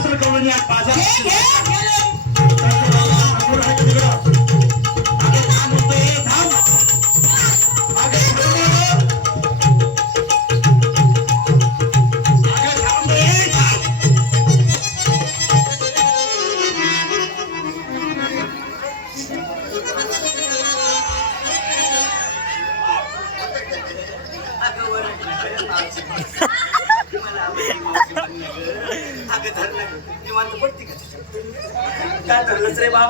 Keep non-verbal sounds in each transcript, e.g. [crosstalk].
शास्त्र कवळण्यात बाजार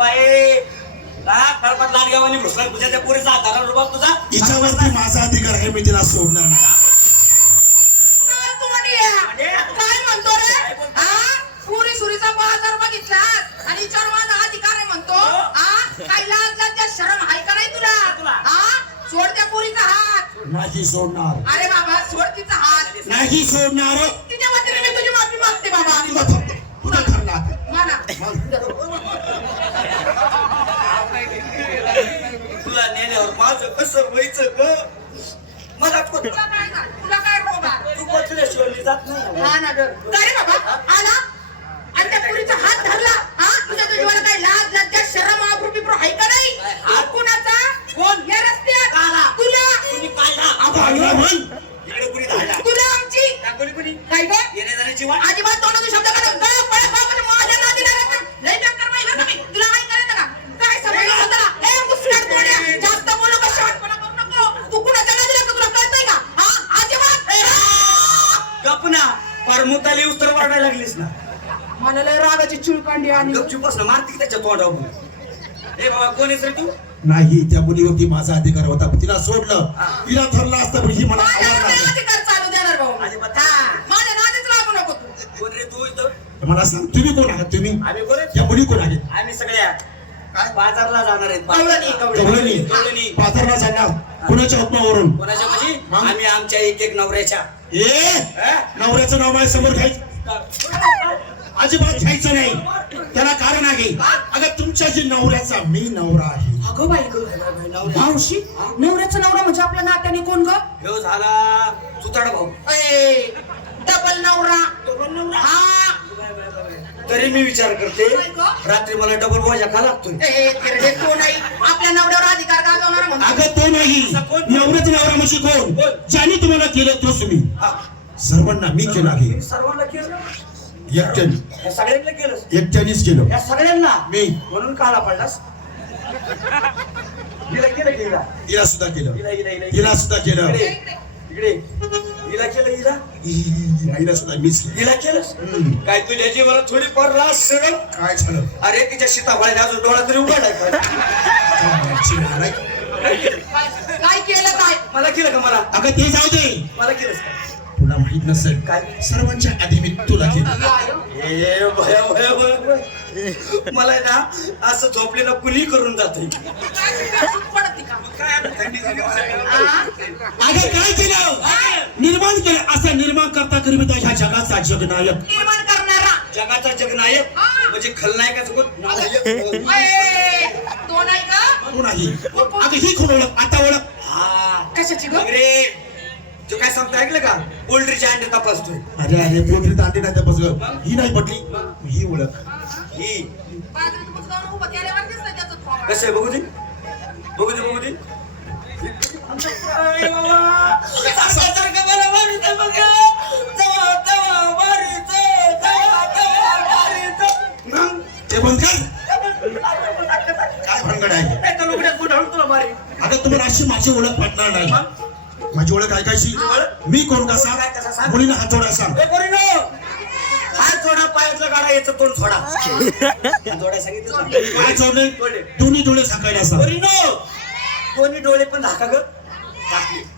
लाख कळपात लाट गावाने तुझ्या त्या पुरीचा हाताला रुबाब तुझा. हिच्यावरती माझा अधिकार आहे मी तिला सोडणार नाही. काय म्हणतो रे? हा? पुरी सुरीचा बाजार बघितला आणि विचार माझा अधिकार आहे म्हणतो हा. काय लाज लाज शरम आहे का नाही तुला. हा? सोड त्या पुरीचा हात. नाही सोडणार. अरे बाबा सोड तिचा हात. नाही सोडणार. तुला नेल्यावर माझं कसं व्हायचं ग? मला तुला काय झालं? तुला काय तू जात नाही? हा ना ग. काय रे बाबा. आला. आणि त्या पुरीचा हात धरला. हा? तुझ्या तुझ्यावर काय लाज लज्जा शरम आबरू बिबरू आहे का नाही? हात कुणाचा? कोण? या रस्त्यात. काला. तुला. इकडे कुणी धाडला तुला आमची कुणी कुणी? काय ग? येण्या जाण्याची वाट? अजिबात तोंडातून शब्द मला लय रागाची चिळकांडी आणि गपचूप बसलं मारती त्याच्या तोंडावर ए बाबा कोण आहेस रे तू? नाही त्या मुलीवरती माझा अधिकार होता तिला सोडलं. तिला ठरलं असतं पण ही मला नाही. अधिकार चालू देणार भाऊ. मी. अजिबात. हा, माझ्या नादीच लागू नको तू. कोण रे तू इथं? मला सांग तुम्ही कोण आहात तुम्ही? आम्ही कोण आहेत? या मुली कोण आहेत? आम्ही सगळ्या काय बाजारला जाणार आहेत? कवळणी, कवळणी. कवळणी. पाथरला जाणार. कुणाच्या हुकमावरून कोणाच्या म्हणजे? मग? आम्ही आमच्या एक एक नवऱ्याच्या. ए? हा? नवऱ्याचं नाव माझ्यासमोर घ्यायचं. अजिबात घ्यायचं नाही. त्याला कारण आहे अगं तुमच्या जी नवऱ्याचा मी नवरा आहे. अगं बाई ग मावशी नवऱ्याचा नवरा म्हणजे आपल्या नात्याने कोण ग? ह्यो झाला सुताड भाऊ. डबल नवरा. हा. तरी मी विचार करते? रात्री मला डबल वाजा का लागतोय. ए, तिरडे तो नाही आपल्या नवऱ्यावर अधिकार गाजवणारा म्हणतो अगं तो नाही. कोण? नवऱ्याचा नवरा म्हणजे कोण? कोण? ज्याने तुम्हाला केलं तोच मी. हा. सर्वांना मी केलं आहे. सर्वांना केलं? एकट्याने सगळ्यांना केलं एकट्यानेच केलं. या सगळ्यांना? मी. म्हणून काला पडलास? हिला केलं हिला सुद्धा केलं. हिला हिला हिला हिला सुद्धा केलं. इकडे इकडे. हिला केलं हिला? हिला सुद्धा मिस केलं. हिला केलंस? हम्म. काय तुझ्या जीवाला थोडी फार रास सरळ काय झालं? अरे तिच्या सीताफळाच्या अजून डोळा तरी उघडलाय. काय केलं? काय मला केलं का मला? अगं ते जाऊ दे. मला केलंस का? तुला माहीत नसेल काय? सर्वांच्या आधी मी तुला केलं? ए, ए, भया, भया, भया, भया. मला आहे ना असं झोपलेलं कुणी करून जाते काय सूट पडते का? काय आता थंडी झाली मला. हा? अगं काय केलं निर्माण केलं. असं निर्माण करता करीता ह्या जगाचा जगनायक. निर्माण करणारा. जगाचा जगनायक? म्हणजे खलनायकाचं कोण? नायक. ए, तो नाही का? कोण आहे? अगं ही कोण ओळख. आता ओळख. हा. कशाची ग? रे तू काय सांगतो ऐकलं का? पोल्ट्रीचे अंडे तपासतोय. अरे अरे पोटरी तांडी नाही बस ही नाही पटली. ही ओळख. ही. कसं आहे बघू दे. बघू दे बघू दे? ते काय? भानगड आहे? ए, तो लुगड्यात बुट घालून तुला मारीन. अगं तुम्हाला अशी माझी ओळख पटणार नाही. माझी ओळख ऐकायची मी कोण कसा? मुलीला हात जोडा सांग. हात जोडा पायातला गाडा याचं तोंड सोडा. [laughs] जोड्या सांगितलं जोडले जोडले. दोन्ही डोळे सांगायला सांग. दोन्ही डोळे पण झाका ग.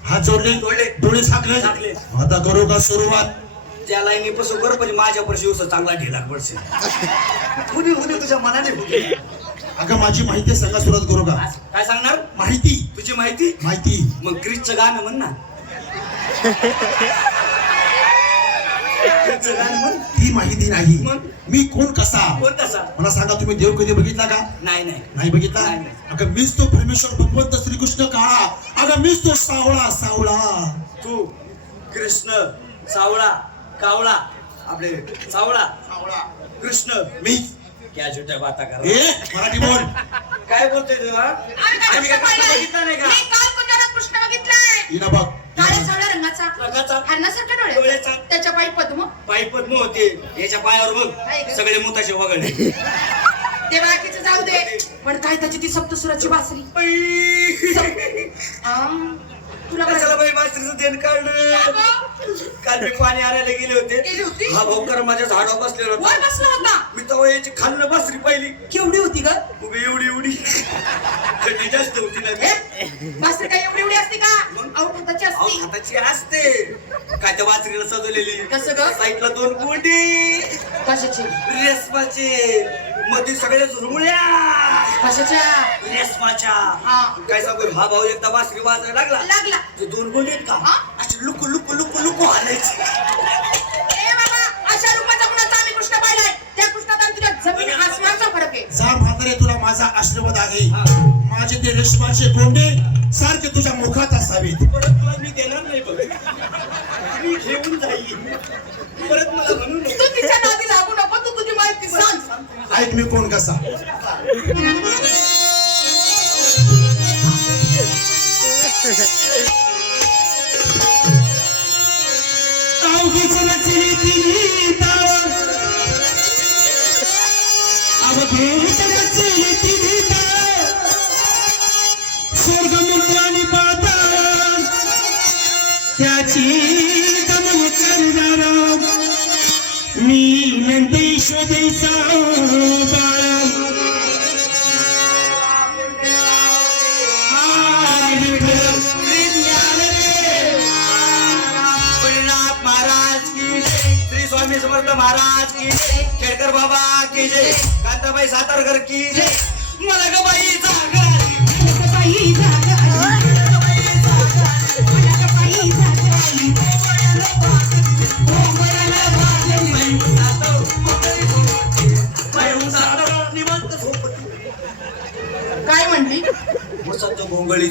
हात जोडले? जोडले. डोळे झाकले? झाकले. आता करू का सुरुवात? त्या लाईनी पासून बरं पण माझ्या उस चांगला ढेला पडसे कुणी हुनी तुझ्या मनाने. अगं माझी माहिती सांगा सुरुवात करू का? काय सांगणार? माहिती. तुझी माहिती? माहिती. मग क्रिसचं गाणं म्हण ना. क्रिसचं गाणं म्हण. ती माहिती नाही. मग? मी कोण कसा? कोण तसा? मला सांगा तुम्ही देव कधी बघितला का? नाही नाही. नाही बघितला? नाही, नाही. अगं मीच तो परमेश्वर भगवंत श्रीकृष्ण काळा. अगं मीच तो सावळा सावळा. तू कृष्ण सावळा कावळा आपले सावळा. कृष्ण मी क्या छोट्या बाता करा मराठी बोल. [laughs] काय बोलतोय तू अरे काय आम्ही काय कृष्ण? बघितला नाही का? बघ. रंगाचा. डोळ्याचा. डोळ्याचा? त्याच्या पायी पद्म. पायी पद्म होते. याच्या पायावर आहे बघ? सगळे मुताचे वगळले. [laughs] ते बाकीचं जाऊ दे. पण काय त्याची ती सप्तसुराची बासरी? आ, तुला कशाला बाई मास्टरचं देण काढलं? काल मी पाणी आणायला गेले होते. गेली होती? हा माझ्या झाडावर बसलेला वर होता बसला होता? मी तेव्हा याची खाल्लं बसरी पाहिली. केवढी होती ग? उभी एवढी एवढी. थंडी जास्त होती ना. हे? बासरी काय एवढी एवढी असते का? आउट होताची अहो, असती हाताची असते. काय त्या वाचरीला सजवलेली? कसं ग? साईडला दोन गोंडी कशाची? मध्ये सगळ्या झुरमुळ्या. कशाच्या? रेशमाच्या हा. काय सांगू हा भाऊ एकदा बासरी वाजायला लागला. लागला. ते दोन आहेत का? असे लुकू लुकू लुकू लुकू हालायचे. ए बाबा अशा रूपाचा कुणाचा आम्ही कृष्ण पाहिलाय? त्या कृष्णात आणि तुझ्या जमीन आसमानचा फरक आहे जा म्हातारे तुला माझा आशीर्वाद आहे. हा. माझे ते रेशमाचे कोंडे सारखे तुझ्या मुखात असावेत. परत तुला मी देणार नाही बघ. मी घेऊन जाईल परत मला म्हणू नको. तू तिच्या नादी लागू नको तू तुझी माहिती सांग ऐक मी कोण कसा? अवघीच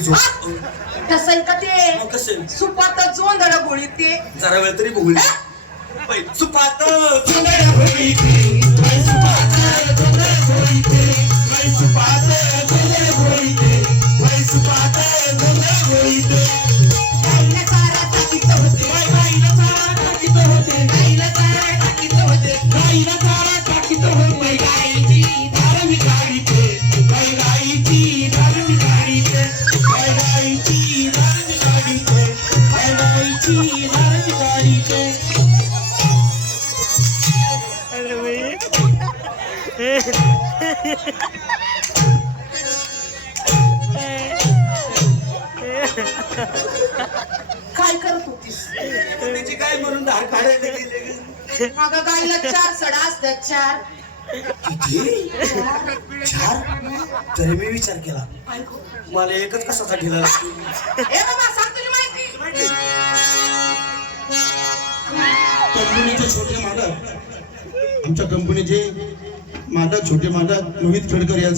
वसंत गोंगळी झोप आहे का ते? कसं? सुपात जोंधळ गोळी ते. जरा वेळ तरी बाई सुपात काय करत होतीस? तिची काय म्हणून धार काढायला गेले? अगं गाईला चार सडा असतात चार. तरी मी विचार केला. मला एकच कसाचा ढिला कंपनीचे छोटे मालक. आमच्या कंपनीचे मालक छोटे मालक मोहित खेडकर यांचा